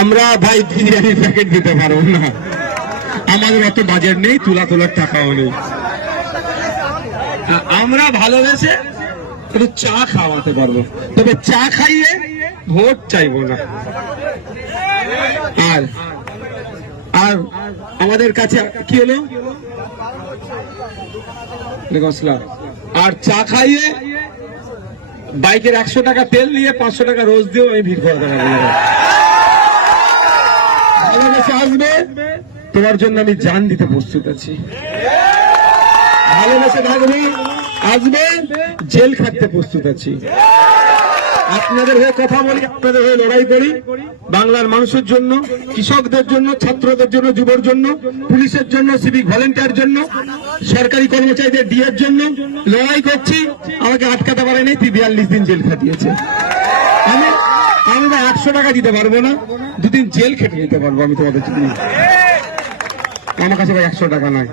আমরা ভাই বিরিয়ানির প্যাকেট দিতে পারবো না, আমাদের অত বাজেট নেই, তোলার টাকাও নেই। আমরা ভালোবেসে একটু চা খাওয়াতে পারবো, তবে চা খাইয়ে ভোট চাইবো না। আর আর আমাদের কাছে কি হলো, আর চা খাইয়ে বাইকের 100 টাকা তেল দিয়ে 500 টাকা রোজ দিয়েও আমি ভিড় করাতে পারবো না। ভালোবেসে আসবে, তোমার জন্য আমি জান দিতে প্রস্তুত আছি। ভালোবেসে থাকবে, আসবে, জেল খাটতে প্রস্তুত আছি। আপনাদের হয়ে কথা বলি, আপনাদের হয়ে লড়াই করি, বাংলার মানুষের জন্য, কৃষকদের জন্য, ছাত্রদের জন্য, যুবর জন্য, পুলিশের জন্য, সিভিক ভলেন্টিয়ার জন্য, সরকারি কর্মচারীদের ডিএর জন্য লড়াই করছি। আমাকে আটকাতে পারেনি, 42 দিন জেল খাটিয়েছে। আমি 100 টাকা দিতে পারবো না, 2 দিন জেল খেটে নিতে পারবো আমি তোমাদের জন্য। আমার কাছে ভাই 100 টাকা নাই।